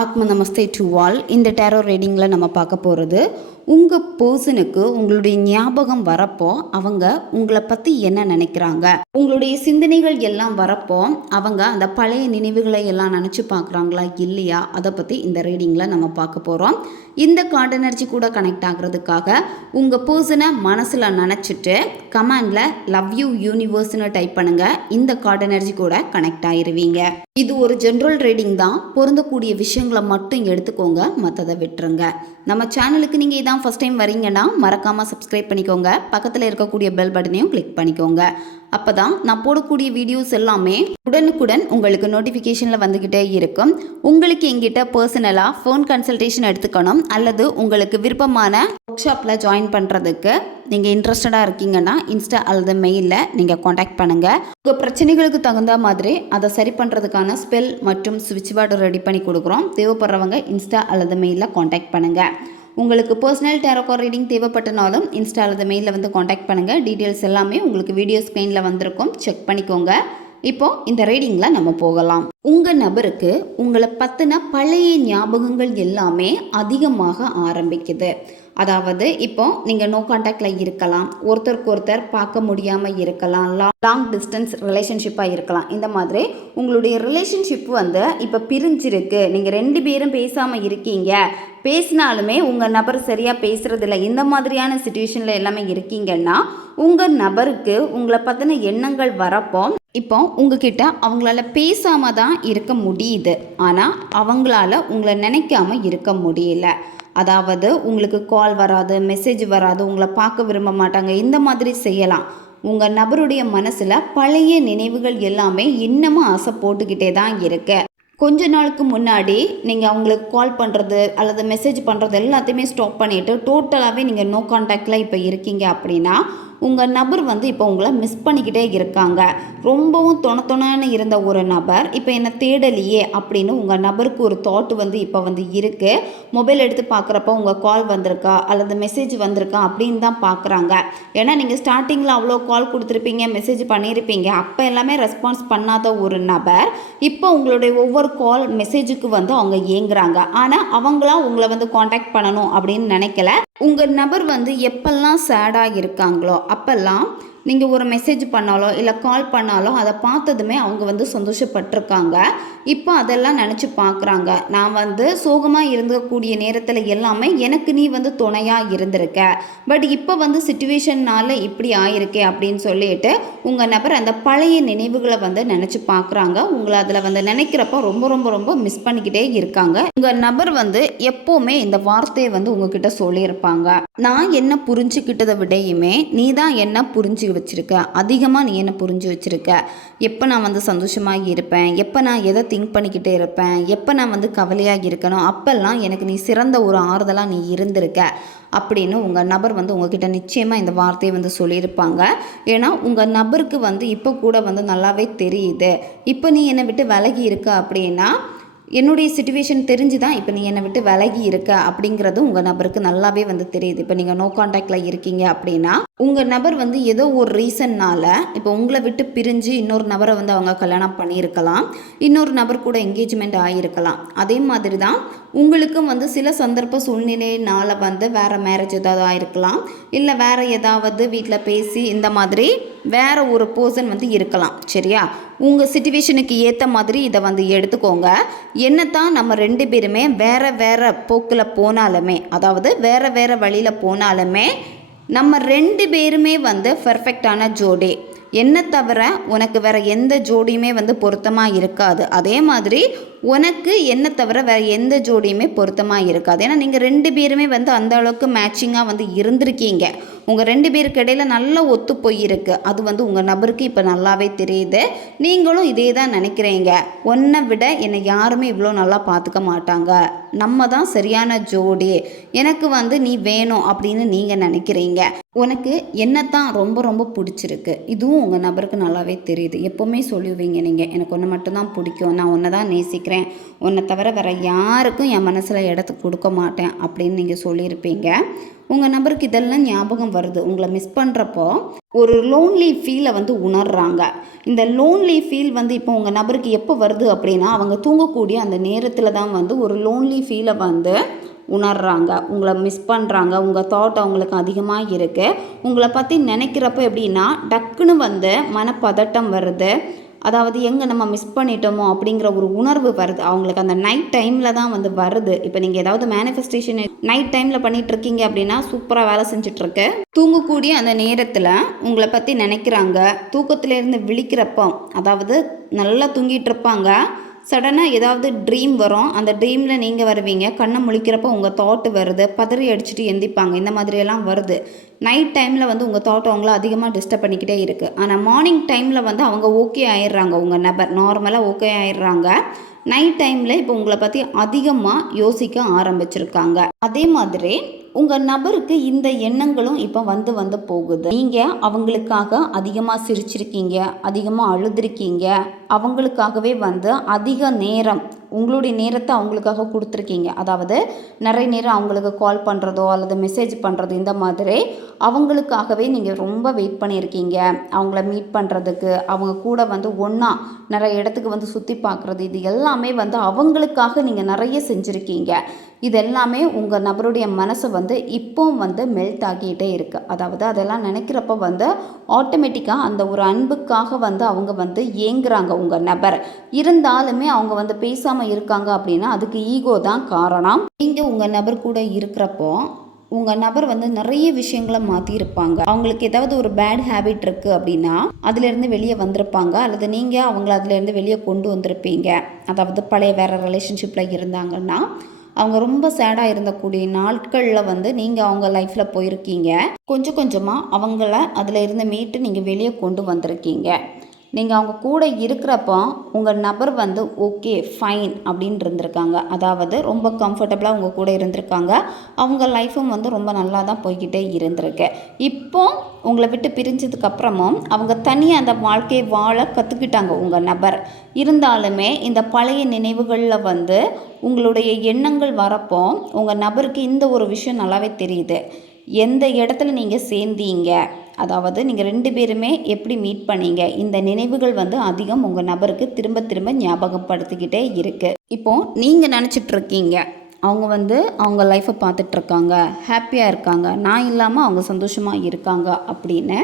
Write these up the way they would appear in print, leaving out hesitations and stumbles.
ஆத்ம நமஸ்தே to all. இந்த tarot ரீடிங்கில் நம்ம பார்க்க போகிறது, உங்கள் பர்சனுக்கு உங்களுடைய ஞாபகம் வரப்போ அவங்க உங்களை பற்றி என்ன நினைக்கிறாங்க, உங்களுடைய சிந்தனைகள் எல்லாம் வரப்போ அவங்க அந்த பழைய நினைவுகளை எல்லாம் நினச்சி பார்க்குறாங்களா இல்லையா, அதை பற்றி இந்த ரீடிங்கில் நம்ம பார்க்க போகிறோம். இந்த கார்டு எனர்ஜி கூட கனெக்ட் ஆகிறதுக்காக உங்கள் பர்சனை மனசில் நினச்சிட்டு கமெண்டில் லவ் யூ யூனிவர்ஸ்னு டைப் பண்ணுங்கள். இந்த கார்டு எனர்ஜி கூட கனெக்ட் ஆகிருவீங்க. இது ஒரு ஜென்ரல் ரீடிங் தான். பொருந்தக்கூடிய விஷயங்களை மட்டும் எடுத்துக்கோங்க, மற்றதை விட்டுருங்க. நம்ம சேனலுக்கு நீங்கள் இதான் ஃபஸ்ட் டைம் வரீங்கன்னா மறக்காமல் சப்ஸ்கிரைப் பண்ணிக்கோங்க. பக்கத்தில் இருக்கக்கூடிய பெல் பட்டனையும் கிளிக் பண்ணிக்கோங்க. அப்போ தான் நான் போடக்கூடிய வீடியோஸ் எல்லாமே உடனுக்குடன் உங்களுக்கு நோட்டிஃபிகேஷனில் வந்துக்கிட்டே இருக்கும். உங்களுக்கு எங்கிட்ட பர்சனலாக ஃபோன் கன்சல்டேஷன் எடுத்துக்கணும் அல்லது உங்களுக்கு விருப்பமான ஒர்க் ஷாப்பில் ஜாயின் பண்ணுறதுக்கு நீங்கள் இன்ட்ரெஸ்டடாக இருக்கீங்கன்னா இன்ஸ்டா அல்லது மெயிலில் நீங்கள் காண்டாக்ட் பண்ணுங்கள். உங்கள் பிரச்சனைகளுக்கு தகுந்த மாதிரி அதை சரி பண்ணுறதுக்கான ஸ்பெல் மற்றும் ஸ்விட்ச் வேர்டு ரெடி பண்ணி கொடுக்குறோம். தேவைப்படுறவங்க இன்ஸ்டா அல்லது மெயிலில் காண்டாக்ட் பண்ணுங்கள். உங்களுக்கு பர்சனல் டேரோ கார்ட் ரீடிங் தேவைப்பட்டனாலும் இன்ஸ்டா அல்லது மெயிலில் வந்து காண்டாக்ட் பண்ணுங்கள். டீட்டெயில்ஸ் எல்லாமே உங்களுக்கு வீடியோ ஸ்க்ரீனில் வந்திருக்கும், செக் பண்ணிக்கோங்க. இப்போது இந்த ரீடிங்கில் நம்ம போகலாம். உங்கள் நபருக்கு உங்களை பற்றின பழைய ஞாபகங்கள் எல்லாமே அதிகமாக ஆரம்பிக்குது. அதாவது இப்போ நீங்கள் நோ கான்டாக்டில் இருக்கலாம், ஒருத்தருக்கு ஒருத்தர் பார்க்க முடியாமல் இருக்கலாம், லாங் டிஸ்டன்ஸ் ரிலேஷன்ஷிப்பாக இருக்கலாம். இந்த மாதிரி உங்களுடைய ரிலேஷன்ஷிப் வந்து இப்போ பிரிஞ்சிருக்கு. நீங்கள் ரெண்டு பேரும் பேசாமல் இருக்கீங்க, பேசினாலுமே உங்கள் நபர் சரியாக பேசுகிறதில்ல. இந்த மாதிரியான சுச்சுவேஷனில் எல்லாமே இருக்கீங்கன்னா உங்கள் நபருக்கு உங்களை பற்றின எண்ணங்கள் வரப்போ இப்போ உங்ககிட்ட அவங்களால பேசாமல் தான் இருக்க முடியுது, ஆனால் அவங்களால உங்களை நினைக்காம இருக்க முடியல. அதாவது உங்களுக்கு கால் வராது, மெசேஜ் வராது, உங்களை பார்க்க விரும்ப மாட்டாங்க, இந்த மாதிரி செய்யலாம். உங்கள் நபருடைய மனசில் பழைய நினைவுகள் எல்லாமே இன்னமும் ஆசை போட்டுக்கிட்டே தான் இருக்கு. கொஞ்ச நாளுக்கு முன்னாடி நீங்கள் அவங்களுக்கு கால் பண்ணுறது அல்லது மெசேஜ் பண்ணுறது எல்லாத்தையுமே ஸ்டாப் பண்ணிவிட்டு டோட்டலாகவே நீங்கள் நோ கான்டாக்டில் இப்போ இருக்கீங்க அப்படின்னா உங்கள் நபர் வந்து இப்போ உங்களை மிஸ் பண்ணிக்கிட்டே இருக்காங்க. ரொம்பவும் தொணத்தொணன்னு இருந்த ஒரு நபர் இப்போ என்னை தேடலையே அப்படின்னு உங்கள் நபருக்கு ஒரு தாட் வந்து இப்போ வந்து இருக்குது. மொபைல் எடுத்து பார்க்குறப்ப உங்கள் கால் வந்திருக்கா அல்லது மெசேஜ் வந்திருக்கா அப்படின்னு தான் பார்க்குறாங்க. ஏன்னா நீங்கள் ஸ்டார்டிங்கில் அவ்வளோ கால் கொடுத்துருப்பீங்க, மெசேஜ் பண்ணியிருப்பீங்க, அப்போ எல்லாமே ரெஸ்பான்ஸ் பண்ணாத ஒரு நபர் இப்போ உங்களுடைய ஒவ்வொரு கால் மெசேஜுக்கு வந்து அவங்க ஏங்குறாங்க. ஆனால் அவங்களா உங்களை வந்து காண்டாக்ட் பண்ணணும் அப்படின்னு நினைக்கல. உங்கள் நபர் வந்து எப்பெல்லாம் சேடாக இருக்காங்களோ அப்பெல்லாம் நீங்கள் ஒரு மெசேஜ் பண்ணாலோ இல்லை கால் பண்ணாலோ அதை பார்த்ததுமே அவங்க வந்து சந்தோஷப்பட்டிருக்காங்க. இப்போ அதெல்லாம் நினச்சி பார்க்குறாங்க, நான் வந்து சோகமாக இருந்தக்கூடிய நேரத்தில் எல்லாமே எனக்கு நீ வந்து துணையாக இருந்திருக்க, பட் இப்போ வந்து சிச்சுவேஷன்னால் இப்படி ஆயிருக்கே அப்படின்னு சொல்லிட்டு உங்கள் நபர் அந்த பழைய நினைவுகளை வந்து நினச்சி பார்க்குறாங்க. உங்களை அதில் வந்து நினைக்கிறப்ப ரொம்ப ரொம்ப ரொம்ப மிஸ் பண்ணிக்கிட்டே இருக்காங்க. உங்கள் நபர் வந்து எப்போவுமே இந்த வார்த்தையை வந்து உங்ககிட்ட சொல்லியிருப்பாங்க, நான் என்ன புரிஞ்சுக்கிட்டதை விடையுமே நீ தான் என்ன புரிஞ்சு வச்சுருக்க, அதிகமாக நீ என்ன புரிஞ்சு வச்சுருக்க, எப்போ நான் வந்து சந்தோஷமாக இருப்பேன், எப்போ நான் எதை திங்க் பண்ணிக்கிட்டே இருப்பேன், எப்போ நான் வந்து கவலையாக இருக்கணும், அப்போல்லாம் எனக்கு நீ சிறந்த ஒரு ஆறுதலாக நீ இருந்திருக்க அப்படின்னு உங்கள் நபர் வந்து உங்ககிட்ட நிச்சயமாக இந்த வார்த்தையை வந்து சொல்லியிருப்பாங்க. ஏன்னா உங்கள் நபருக்கு வந்து இப்போ கூட வந்து நல்லாவே தெரியுது, இப்போ நீ என்னை விட்டு விலகி இருக்க அப்படின்னா என்னுடைய சிச்சுவேஷன் தெரிஞ்சு தான் இப்போ நீ என்னை விட்டு விலகி இருக்க அப்படிங்கிறது உங்கள் நபருக்கு நல்லாவே வந்து தெரியுது. இப்போ நீங்கள் நோ கான்டாக்டில் இருக்கீங்க அப்படின்னா உங்கள் நபர் வந்து ஏதோ ஒரு ரீசன்னால் இப்போ உங்களை விட்டு பிரிஞ்சு இன்னொரு நபரை வந்து அவங்க கல்யாணம் பண்ணியிருக்கலாம், இன்னொரு நபர் கூட என்கேஜ்மெண்ட் ஆகியிருக்கலாம். அதே மாதிரி தான் உங்களுக்கும் வந்து சில சந்தர்ப்ப சூழ்நிலையினால் வந்து வேறு மேரேஜ் ஏதாவது ஆகிருக்கலாம், இல்லை வேறு ஏதாவது வீட்டில் பேசி இந்த மாதிரி வேறு ஒரு பர்சன் வந்து இருக்கலாம். சரியா, உங்கள் சிச்சுவேஷனுக்கு ஏற்ற மாதிரி இதை வந்து எடுத்துக்கோங்க. என்னத்தான் நம்ம ரெண்டு பேருமே வேறு வேறு போக்கில் போனாலுமே, அதாவது வேறு வேறு வழியில் போனாலுமே நம்ம ரெண்டு பேருமே வந்து பர்ஃபெக்டான ஜோடி. என்ன தவிர உனக்கு வேறு எந்த ஜோடியுமே வந்து பொருத்தமாக இருக்காது. அதே மாதிரி உனக்கு என்ன தவிர வேறு எந்த ஜோடியுமே பொருத்தமாக இருக்காது. ஏன்னா நீங்கள் ரெண்டு பேருமே வந்து அந்த அளவுக்கு மேட்சிங்காக வந்து இருந்திருக்கீங்க. உங்கள் ரெண்டு பேருக்கு இடையில நல்ல ஒத்து போயிருக்கு. அது வந்து உங்கள் நபருக்கு இப்போ நல்லாவே தெரியுது. நீங்களும் இதே தான் நினைக்கிறீங்க, உன்னை விட என்னை யாருமே இவ்வளோ நல்லா பார்த்துக்க மாட்டாங்க, நம்ம தான் சரியான ஜோடி, எனக்கு வந்து நீ வேணும் அப்படின்னு நீங்கள் நினைக்கிறீங்க. உனக்கு என்னத்தான் ரொம்ப ரொம்ப பிடிச்சிருக்கு, இதுவும் உங்கள் நபருக்கு நல்லாவே தெரியுது. எப்போவுமே சொல்லுவீங்க நீங்கள், எனக்கு ஒன்று மட்டும்தான் பிடிக்கும், நான் ஒன்று தான் நேசிக்கிறேன், நினைக்கிறேன், உன்னை தவிர வேறு யாருக்கும் என் மனசில் இடத்துக்கு கொடுக்க மாட்டேன் அப்படின்னு நீங்கள் சொல்லியிருப்பீங்க. உங்கள் நபருக்கு இதெல்லாம் ஞாபகம் வருது. உங்களை மிஸ் பண்ணுறப்போ ஒரு லோன்லி ஃபீலை வந்து உணர்றாங்க. இந்த லோன்லி ஃபீல் வந்து இப்போ உங்கள் நபருக்கு எப்போ வருது அப்படின்னா, அவங்க தூங்கக்கூடிய அந்த நேரத்தில் தான் வந்து ஒரு லோன்லி ஃபீலை வந்து உணர்றாங்க. உங்களை மிஸ் பண்ணுறாங்க. உங்கள் தாட் அவங்களுக்கு அதிகமாக இருக்குது. உங்களை பற்றி நினைக்கிறப்ப எப்படின்னா டக்குன்னு வந்து மனப்பதட்டம் வருது. அதாவது எங்கே நம்ம மிஸ் பண்ணிட்டோமோ அப்படிங்கிற ஒரு உணர்வு வருது அவங்களுக்கு. அந்த நைட் டைமில் தான் வந்து வருது. இப்போ நீங்கள் ஏதாவது மேனிஃபெஸ்டேஷன் நைட் டைமில் பண்ணிகிட்ருக்கீங்க அப்படின்னா சூப்பராக வேலை செஞ்சிட்ருக்கு. தூங்கக்கூடிய அந்த நேரத்தில் உங்களை பற்றி நினைக்கிறாங்க. தூக்கத்திலேருந்து விழிக்கிறப்போ, அதாவது நல்லா தூங்கிட்டு இருப்பாங்க, சடனாக ஏதாவது ட்ரீம் வரும். அந்த ட்ரீமில் நீங்கள் வருவீங்க. கண்ணை முழிக்கிறப்போ உங்கள் தாட்டு வருது. பதறி அடிச்சுட்டு எந்திப்பாங்க. இந்த மாதிரியெல்லாம் வருது. நைட் டைமில் வந்து உங்கள் தாட் அவங்கள அதிகமாக டிஸ்டர்ப் பண்ணிக்கிட்டே இருக்குது. ஆனால் மார்னிங் டைமில் வந்து அவங்க ஓகே ஆயிடுறாங்க. உங்கள் நபர் நார்மலாக ஓகே ஆயிடுறாங்க. நைட் டைமில் இப்போ உங்களை பற்றி அதிகமாக யோசிக்க ஆரம்பிச்சிருக்காங்க. அதே மாதிரி உங்கள் நபருக்கு இந்த எண்ணங்களும் இப்போ வந்து போகுது. நீங்கள் அவங்களுக்காக அதிகமாக சிரிச்சிருக்கீங்க, அதிகமாக அழுதுருக்கீங்க, அவங்களுக்காகவே வந்து அதிக நேரம் உங்களுடைய நேரத்தை அவங்களுக்காக கொடுத்துருக்கீங்க. அதாவது நிறைய நேரம் அவங்களுக்கு கால் பண்ணுறதோ அல்லது மெசேஜ் பண்ணுறதோ இந்த மாதிரி அவங்களுக்காகவே நீங்கள் ரொம்ப வெயிட் பண்ணியிருக்கீங்க. அவங்கள மீட் பண்ணுறதுக்கு, அவங்க கூட வந்து ஒன்றா நிறைய இடத்துக்கு வந்து சுற்றி பார்க்குறது, இது எல்லாமே வந்து அவங்களுக்காக நீங்கள் நிறைய செஞ்சுருக்கீங்க. இது எல்லாமே உங்கள் நபருடைய மனசை வந்து இப்போ வந்து மெல்ட் ஆகிட்டே இருக்குது. அதாவது அதெல்லாம் நினைக்கிறப்ப வந்து ஆட்டோமேட்டிக்காக அந்த ஒரு அன்புக்காக வந்து அவங்க வந்து ஏங்குறாங்க உங்கள் நபர். இருந்தாலுமே அவங்க வந்து பேசாமல் இருக்காங்க அப்படின்னா அதுக்கு ஈகோ தான் காரணம். நீங்கள் உங்கள் நபர் கூட இருக்கிறப்போ உங்கள் நபர் வந்து நிறைய விஷயங்களை மாற்றியிருப்பாங்க. அவங்களுக்கு ஏதாவது ஒரு பேட் ஹேபிட் இருக்குது அப்படின்னா அதுலேருந்து வெளியே வந்திருப்பாங்க, அல்லது நீங்கள் அவங்கள அதுலேருந்து வெளியே கொண்டு வந்திருப்பீங்க. அதாவது பழைய வேறு ரிலேஷன்ஷிப்பில் இருந்தாங்கன்னா அவங்க ரொம்ப சேடாக இருந்தக்கூடிய நாட்களில் வந்து நீங்கள் அவங்க லைஃப்பில் போயிருக்கீங்க. கொஞ்சம் கொஞ்சமாக அவங்கள அதில் இருந்து மீட்டு நீங்கள் வெளியே கொண்டு வந்திருக்கீங்க. நீங்கள் அவங்க கூட இருக்கிறப்போ உங்கள் நபர் வந்து ஓகே ஃபைன் அப்படின்னு இருந்திருக்காங்க. அதாவது ரொம்ப கம்ஃபர்டபுளாக உங்கள் கூட இருந்திருக்காங்க. அவங்க லைஃப்பும் வந்து ரொம்ப நல்லா தான் போய்கிட்டே இருந்திருக்கு. இப்போ உங்களை விட்டு பிரிஞ்சதுக்கப்புறமும் அவங்க தனியாக அந்த வாழ்க்கையை வாழ கற்றுக்கிட்டாங்க உங்கள் நபர். இருந்தாலுமே இந்த பழைய நினைவுகளில் வந்து உங்களுடைய எண்ணங்கள் வரப்போ உங்கள் நபருக்கு இந்த ஒரு விஷயம் நல்லாவே தெரியுது. எந்த இடத்துல நீங்கள் சேர்ந்தீங்க, அதாவது நீங்கள் 2 பேருமே எப்படி மீட் பண்ணீங்க, இந்த நினைவுகள் வந்து அதிகம் உங்கள் நபருக்கு திரும்ப திரும்ப ஞாபகப்படுத்திக்கிட்டே இருக்குது. இப்போது நீங்கள் நினச்சிட்ருக்கீங்க அவங்க வந்து அவங்க லைஃப்பை பார்த்துட்ருக்காங்க, ஹாப்பியாக இருக்காங்க, நான் இல்லாமல் அவங்க சந்தோஷமாக இருக்காங்க அப்படின்னு.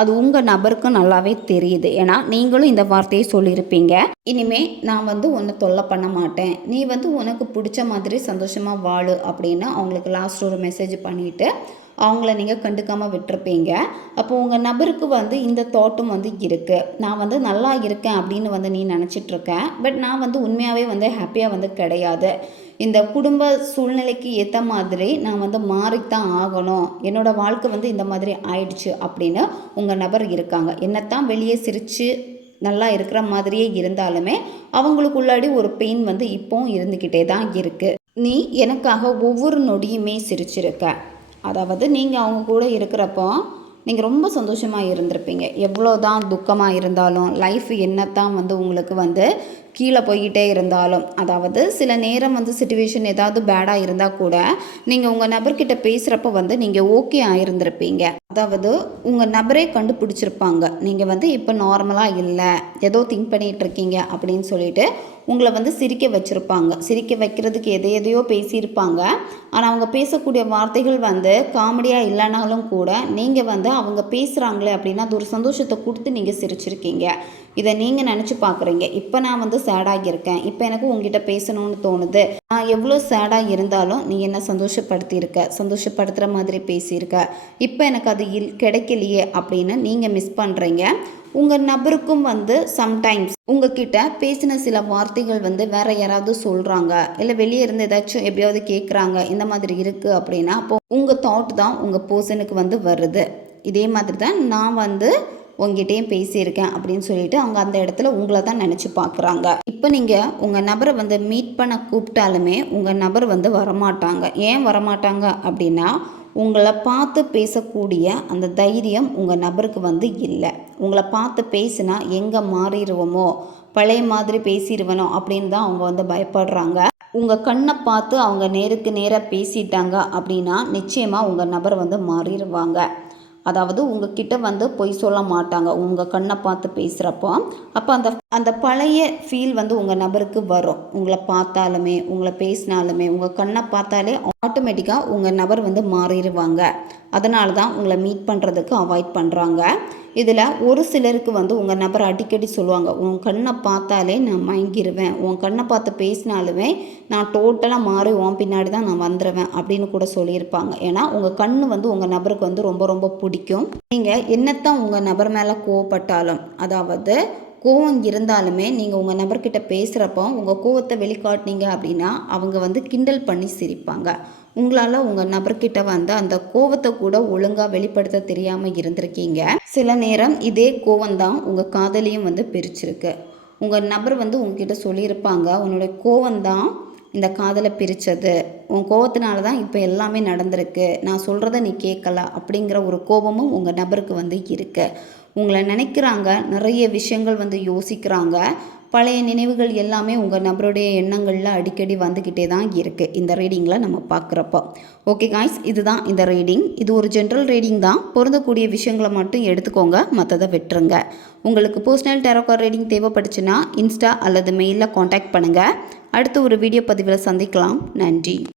அது உங்கள் நபருக்கும் நல்லாவே தெரியுது. ஏன்னா நீங்களும் இந்த வார்த்தையை சொல்லியிருப்பீங்க, இனிமே நான் வந்து உன்னை தொல்லை பண்ண மாட்டேன், நீ வந்து உனக்கு பிடிச்ச மாதிரி சந்தோஷமாக வாழு அப்படின்னு அவங்களுக்கு லாஸ்ட் ஒரு மெசேஜ் பண்ணிவிட்டு அவங்கள நீங்கள் கண்டுக்காமல் விட்டுருப்பீங்க. அப்போது உங்கள் நபருக்கு வந்து இந்த தாட்டும் வந்து இருக்குது, நான் வந்து நல்லா இருக்கேன் அப்படின்னு வந்து நீ நினச்சிட்ருக்கேன், பட் நான் வந்து உண்மையாகவே வந்து ஹாப்பியாக வந்து கிடையாது, இந்த குடும்ப சூழ்நிலைக்கு ஏற்ற மாதிரி நான் வந்து மாறித்தான் ஆகணும், என்னோடய வாழ்க்கை வந்து இந்த மாதிரி ஆயிடுச்சு அப்படின்னு உங்கள் நபர் இருக்காங்க. என்னத்தான் வெளியே சிரித்து நல்லா இருக்கிற மாதிரியே இருந்தாலுமே அவங்களுக்குள்ளாடி ஒரு பெயின் வந்து இப்போவும் இருந்துக்கிட்டே தான் இருக்குது. நீ எனக்காக ஒவ்வொரு நொடியுமே சிரிச்சிருக்க, அதாவது நீங்கள் அவங்க கூட இருக்கிறப்போ நீங்கள் ரொம்ப சந்தோஷமாக இருந்திருப்பீங்க. எவ்வளோ தான் துக்கமாக இருந்தாலும், லைஃப் என்னத்தான் வந்து உங்களுக்கு வந்து கீழே போய்கிட்டே இருந்தாலும், அதாவது சில நேரம் வந்து சிச்சுவேஷன் ஏதாவது பேடாக இருந்தால் கூட நீங்கள் உங்கள் நபர்கிட்ட பேசுகிறப்ப வந்து நீங்கள் ஓகே ஆகிருந்திருப்பீங்க. அதாவது உங்கள் நபரே கண்டுபிடிச்சிருப்பாங்க நீங்கள் வந்து இப்போ நார்மலாக இல்லை, ஏதோ திங்க் பண்ணிகிட்டு இருக்கீங்க அப்படின்னு சொல்லிட்டு உங்களை வந்து சிரிக்க வச்சுருப்பாங்க. சிரிக்க வைக்கிறதுக்கு எதையோ பேசியிருப்பாங்க. ஆனால் அவங்க பேசக்கூடிய வார்த்தைகள் வந்து காமெடியாக இல்லைனாலும் கூட நீங்கள் வந்து அவங்க பேசுகிறாங்களே அப்படின்னா அது ஒரு சந்தோஷத்தை கொடுத்து நீங்கள் சிரிச்சிருக்கீங்க. இதை நீங்கள் நினச்சி பார்க்குறீங்க. இப்போ நான் வந்து சேடாக இருக்கேன், இப்போ எனக்கு உங்ககிட்ட பேசணும்னு தோணுது, நான் எவ்வளோ சேடாக இருந்தாலும் நீ என்ன சந்தோஷப்படுத்தியிருக்க, சந்தோஷப்படுத்துகிற மாதிரி பேசியிருக்க, இப்போ எனக்கு அது கிடைக்கலையே அப்படின்னு நீங்கள் மிஸ் பண்ணுறீங்க. உங்கள் நபருக்கும் வந்து சம்டைம்ஸ் உங்ககிட்ட பேசின சில வார்த்தைகள் வந்து வேற யாராவது சொல்கிறாங்க, இல்லை வெளியே இருந்து ஏதாச்சும் எப்படியாவது கேட்குறாங்க, இந்த மாதிரி இருக்குது அப்படின்னா அப்போ உங்கள் தாட் தான் உங்கள் பர்சனுக்கு வந்து வருது. இதே மாதிரி தான் நான் வந்து உங்ககிட்டையும் பேசியிருக்கேன் அப்படின்னு சொல்லிட்டு அவங்க அந்த இடத்துல உங்களை தான் நினச்சி பார்க்குறாங்க. இப்போ நீங்கள் உங்கள் நபரை வந்து மீட் பண்ண கூப்பிட்டாலுமே உங்கள் நபர் வந்து வரமாட்டாங்க. ஏன் வரமாட்டாங்க அப்படின்னா உங்களை பார்த்து பேசக்கூடிய அந்த தைரியம் உங்கள் நபருக்கு வந்து இல்லை. உங்களை பார்த்து பேசினா எங்கே மாறிடுவோமோ, பழைய மாதிரி பேசிடுவனோ அப்படின்னு தான் அவங்க வந்து பயப்படுறாங்க. உங்கள் கண்ணை பார்த்து அவங்க நேருக்கு நேராக பேசிட்டாங்க அப்படின்னா நிச்சயமாக உங்கள் நபர் வந்து மாறிடுவாங்க. அதாவது உங்ககிட்ட வந்து பொய் சொல்ல மாட்டாங்க உங்கள் கண்ணை பார்த்து பேசுகிறப்போ. அப்போ அந்த அந்த பழைய ஃபீல் வந்து உங்கள் நபருக்கு வரும். உங்களை பார்த்தாலுமே உங்களை பேசினாலுமே உங்கள் கண்ணை பார்த்தாலே ஆட்டோமேட்டிக்காக உங்கள் நபர் வந்து மாறிடுவாங்க. அதனால தான் உங்களை மீட் பண்ணுறதுக்கு அவாய்ட் பண்ணுறாங்க. இதில் ஒரு சிலருக்கு வந்து உங்கள் நபர் அடிக்கடி சொல்லுவாங்க, உன் கண்ணை பார்த்தாலே நான் மயங்கிடுவேன், உன் கண்ணை பார்த்து பேசினாலுமே நான் டோட்டலாக மாறி உன் பின்னாடி தான் நான் வந்துடுவேன் அப்படின்னு கூட சொல்லியிருப்பாங்க. ஏன்னா உங்கள் கண் வந்து உங்கள் நபருக்கு வந்து ரொம்ப ரொம்ப பிடிக்கும். நீங்கள் என்னத்தான் உங்கள் நபர் மேலே கோவப்பட்டாலும், அதாவது கோவம் இருந்தாலுமே நீங்கள் உங்கள் நபர்கிட்ட பேசுகிறப்போ உங்கள் கோவத்தை வெளிக்காட்டினீங்க அப்படின்னா அவங்க வந்து கிண்டல் பண்ணி சிரிப்பாங்க. உங்களால் உங்கள் நபர்கிட்ட வந்து அந்த கோவத்தை கூட ஒழுங்காக வெளிப்படுத்த தெரியாமல் இருந்திருக்கீங்க. சில நேரம் இதே கோவம்தான் உங்கள் காதலையும் வந்து பிரிச்சிருக்கு. உங்கள் நபர் வந்து உங்ககிட்ட சொல்லியிருப்பாங்க, உன்னுடைய கோவம்தான் இந்த காதலை பிரித்தது, உன் கோவத்தினால தான் இப்போ எல்லாமே நடந்திருக்கு, நான் சொல்கிறத நீ கேட்கல அப்படிங்கிற ஒரு கோபமும் உங்கள் நபருக்கு வந்து இருக்குது. உங்களை நினைக்கிறாங்க, நிறைய விஷயங்கள் வந்து யோசிக்கிறாங்க. பழைய நினைவுகள் எல்லாமே உங்கள் நபருடைய எண்ணங்களில் அடிக்கடி வந்துக்கிட்டே தான் இருக்குது இந்த ரீடிங்கில் நம்ம பார்க்குறப்போ. ஓகே காய்ஸ், இதுதான் இந்த ரீடிங். இது ஒரு ஜென்ரல் ரீடிங் தான். பொருந்தக்கூடிய விஷயங்களை மட்டும் எடுத்துக்கோங்க, மற்றதை விட்டுருங்க. உங்களுக்கு பர்சனல் டேரோ கார்ட் ரீடிங் தேவைப்படுச்சுன்னா இன்ஸ்டா அல்லது மெயிலில் காண்டாக்ட் பண்ணுங்கள். அடுத்து ஒரு வீடியோ பதிவில் சந்திக்கலாம். நன்றி.